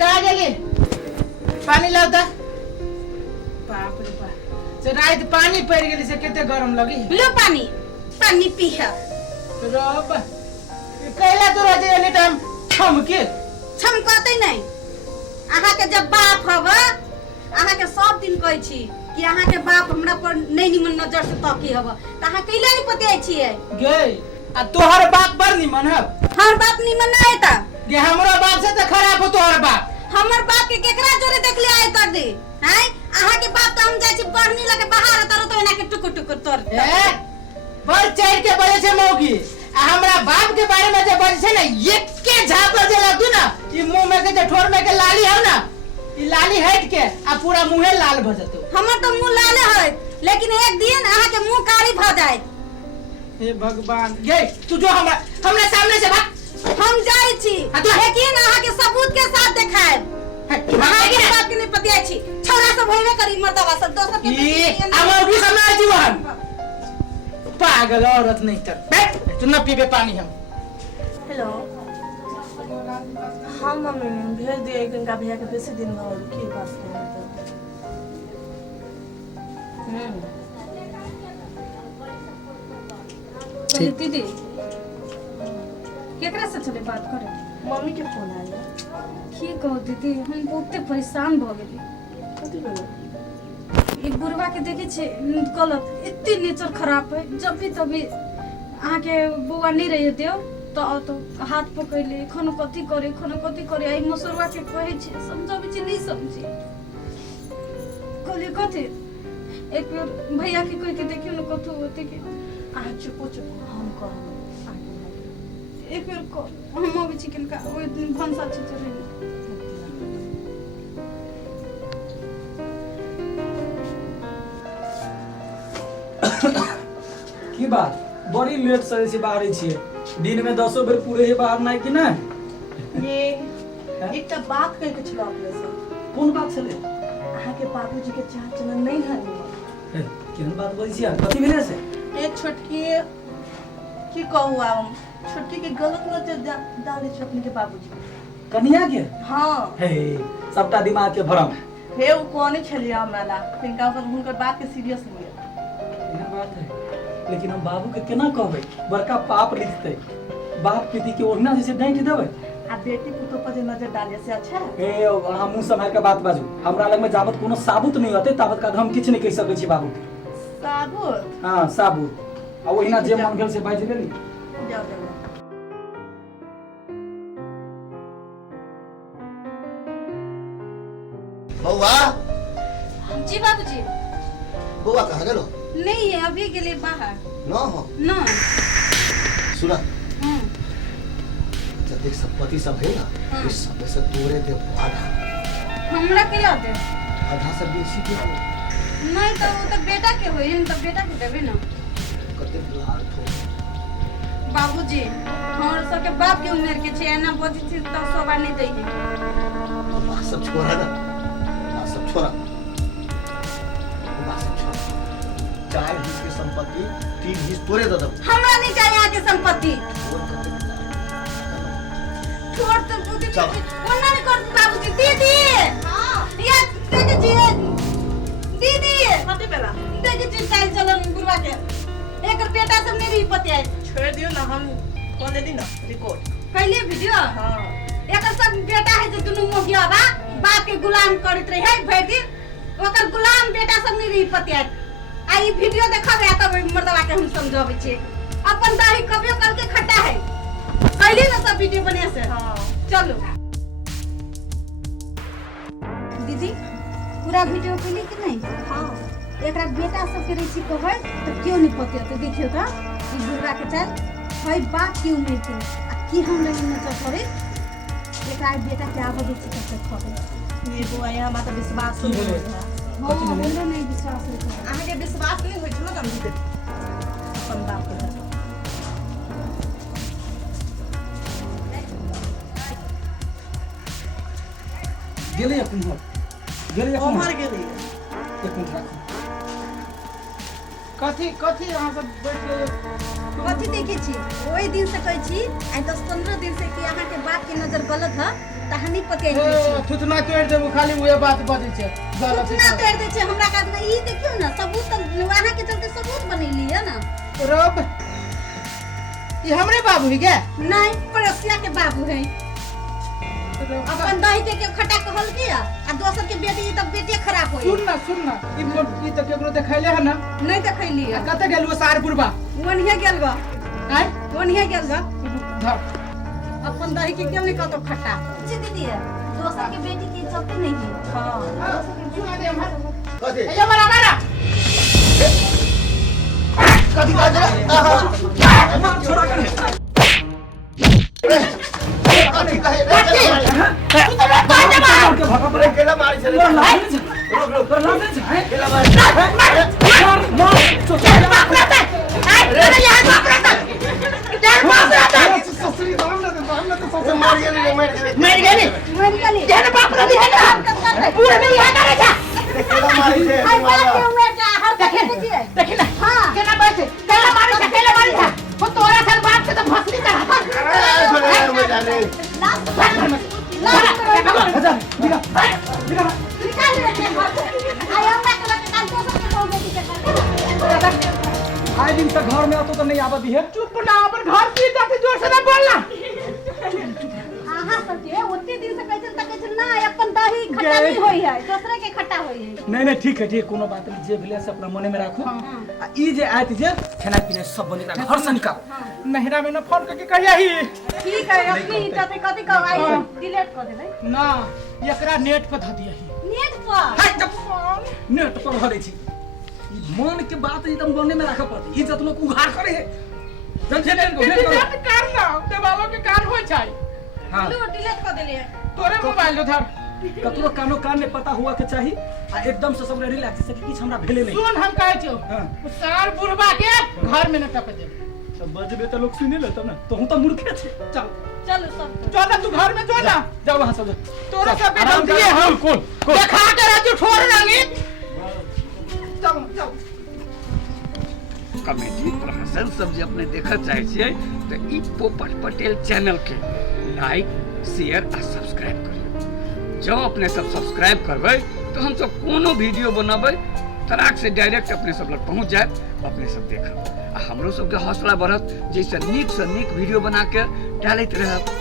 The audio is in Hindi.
कहाँ गेली पानी लाउँदा बाप रे बाप से रात पानी पड़ गेली से केते गरम लगी लो पानी पानी पीहा रब कैला तो राजे एनी टाइम छमके छमकते नहीं आहा के जब बाप हवा आहा के सब दिन कहै छी कि आहा के बाप हमरा पर नहीं निमन नजर से तकी हवा त आहा कैला नहीं पतियाई छियै गे आ तोहर बाप पर निमन है हमर बाप निमन नहीं था गे हमरा बाप से तो खराब हो तोहर बाप हमर बाप के केकरा जोरे देखले आए कर दे हैं आहा के बाप त हम जाय छी बढ़नी लगे बाहर तरह तो एना के टुकुर टुकुर तोर बड़ चढ़ के बजे छे मौगी आ हमरा बाप के बारे में जे बजे छे ना एक के झाप जे लगू ना ई मुंह में के जे ठोर में के लाली है ना ई लाली हट के आ पूरा मुंहे लाल भ जतो हमर तो मुंह लाले है लेकिन एक दिन आहा के मुंह काली भ जाए हे भगवान गे तू जो हमरा सामने से भाग हम जाई छी लेकिन आहा के सबूत के साथ देखाए आहा के बाप के नहीं पतियाई छी छौरा सब होइबे करी मर्दवा सब दोसर के ई हमर सामने आई जीवन पागल औरत नहीं तर बैठ तू न पीबे पानी हम हेलो हाँ मम्मी भेज दिए एक दिन का भैया के बेसी दिन में और की बात है तो दीदी केकरा से चले बात करे मम्मी के फोन आया की कहो दीदी हम बहुते परेशान भ गेली कथी बोलो एक बुढ़वा के देखे छे गलत इतनी नेचर खराब है जब भी तभी आके बुआ नहीं रही देव तो हाथ पकड़ले खनो कथी करे आई मसरवा के कहे छे समझाबे छे नहीं समझी कहले कथी एक बेर भैया के कह के देखियो न कथू होते के आ चुप हम कहब एक बेर को हम अभी चिकन का ओइ दिन भंसा छे चले की बात बड़ी लेट से बाहर छिए दिन में 10 बेर पूरे ही बाहर नहीं कि ना ये एकटा बात कह के छला अपने से कौन बात छले आहा के बाबूजी के चाह चलन नहीं है केहन बात बोलै छियै कथि भेलै से एक छोटकी की कहू हम छोटकी के गलत नजर डाले छ अपने के बाबूजी कन्या के हां हे सबटा दिमाग के भरम हे उ कोनी छलिया हमरा ला तिनका पर हुनकर बात के सीरियस लिया एहन बात है लेकिन हम बाबू के केना कहबै बड़का पाप लिखते बाप पीती के ओहिना जैसे डांट देबै आ बेटी पुतो पर जे नजर डाले से अच्छा ए हम मुंह संभाल के बात बाजू हमरा लग में जाबत कोनो साबुत नहीं होते ताबत का हम किछ नहीं कह सकै छी बाबू के साबुत हां साबुत आ ओहिना जे मन भेल से बाज लेली जाओ जाओ बउआ जी बाबूजी बउआ कहाँ गेलो नहीं है अभी के लिए बाहर न हो ना सुना जतेक संपत्ति सब है ना इस सब में से तोरे दे आधा हमरा के ला दे आधा से बेसी के नहीं तो वो तो बेटा के होई हम तो बेटा के देबे ना कते लाल थो बाबूजी हमर सबके बाप के उम्र के छे ना बजी थी तो सोबा नहीं दई है बात सब छोड़ा ना बात सब छोड़ा बात सब छोड़ा 4 हिस्से की संपत्ति 3 हिस्से तोरे दे दो हमरा नहीं चाहिए यहाँ की संपत्ति और कते छोड़ तो बुद्धि चलो। वरना नहीं कर बाबूजी दीदी हां ये देखिए दीदी कथी बेला देखिए चाल चलन गुरुआ के एक बेटा सब नहीं पते है छोड़ दियो ना हम कह दे दी ना रिकॉर्ड पहले वीडियो हां एक सब बेटा है जो दुनु मोगिया बाप के गुलाम करत रहे है भर दिन ओकर गुलाम बेटा सब नहीं पते है आई वीडियो देखाबे तब मर्दवा के हम समझाबे छी अपन दाढ़ी कभियो करके खट्टा है पहले ना सब वीडियो बने से हां चलो दीदी पूरा वीडियो पहले कि नहीं हां एकरा बेटा सब के रही कहै तो क्यों नहीं पते तो देखियो तो ई बुढ़वा के चल भाई बाप की उम्र के आ की हम नहीं नजर करे एकरा बेटा के आबे दे छी तब खबे ये बुआ यहाँ माता विश्वास की बोले? हां बोलो नहीं विश्वास है आहा के विश्वास नहीं होय छलो हम दे अपन बाप के तरफ गेले अपन घर गेले अपन उमर गेली एक मिनट राखो कथी अहाँ सब बैठ के कथी देखे छी ओई दिन से कहै छी आई 10-15 दिन से कि अहाँ के बाप के नजर गलत है दहनी पके छी थुथना तोड़ देबो खाली उहे बात बजै छै गलत कितना तोड़ दे छै हमरा काज में ई देखियो ना सबूत तो वहां के चलते सबूत बनेली है ना रब ई हमरे बाबू है क्या नहीं पड़ोसिया के बाबू है अपन दही के खटा कहल के आ दोसर के बेटी ई तब बेटी खराब होई सुन ना ई त केकरो देखैले है ना नहीं देखैली है कते गेलबो सारपुर बा वनिया गेल बा हैं वनिया गेल बा धर अपन दही के क्यों नहीं कतो खट्टा जी दीदी दोसर के बेटी की इज्जत नहीं है हां कथी ए मारा कथी काज छोड़ा कर कथी कहे तू तो लोग बाजे मार के भागा पड़े केला मारी छे रुक लाने छै केला मारी मार चल बाप रहता अरे यार बाप रहता चल बाप रहता ससुरी हम ना तो ससुर मार गेली मर गेली मन गली जेन बाप रहली है ना पूरे में यहां करे जा केला मारी छे आई बात के हुए जा हर देखे देखिए देखी ना हां केना बैठे केला मारी था वो तोरा साल बाप के तो फसली चढ़ा था मैं जाने निकाल ले के घर से आई हमरा के लगे काल दोसर के कहो बेटी के आए दिन तक घर में आतो तो नहीं आबदी है चुप ना अपन घर की जाके जोर से ना बोलना आहा सके ओते दिन से कहछन त कहछन ना अपन दही खट्टा नहीं होई है दूसरे के खट्टा होई है नहीं ठीक है कोनो बात नहीं जे भेले से अपना मने में राखो आ ई जे आइत जे खाना पीना सब बनेला घर से निकाल नहरा में ना फोन करके कहिया ही ठीक है अपनी इज्जत कथि कहो आई डिलीट कर देबै ना एकरा नेट पर ध दिया ही नेट पर हाय जब नेट पर भरे छी ई मन के बात एकदम बने में राखो पड़ती इज्जत लोग उघार करे है जन डिलीट कर ना देवालो के कान होय छै हां लो डिलीट कर देलिए तोरे मोबाइल उधर कतरो कानो कान में पता हुआ के चाहिए आ एकदम से सब रिलैक्स से किछ हमरा भेले नहीं सुन हम कहै छियो हां सार बुढ़बा के घर में न टप दे सब बजबे त लोग सुने ले तब ना तो हूं तो मूर्खे छे चल चल सब चल ना तू घर में जो ना जाओ वहां से तोरा सब बेटा दिए हम कौन देखा के राजू ठोर रंगी चल कमेटी प्रहसन सब जे अपने देखा चाहे छियै तो ई पोपट पटेल चैनल के लाइक शेयर आ सब्सक्राइब करियो जब अपने सब सब्सक्राइब करबै तो हम सब कोनो वीडियो बनाबै तराक से डायरेक्ट अपने सब लग पहुंच जाए अपने सब देखब आ हमरो सब के हौसला बढ़त जैसे नीक से नीक वीडियो बना के डालैत रहब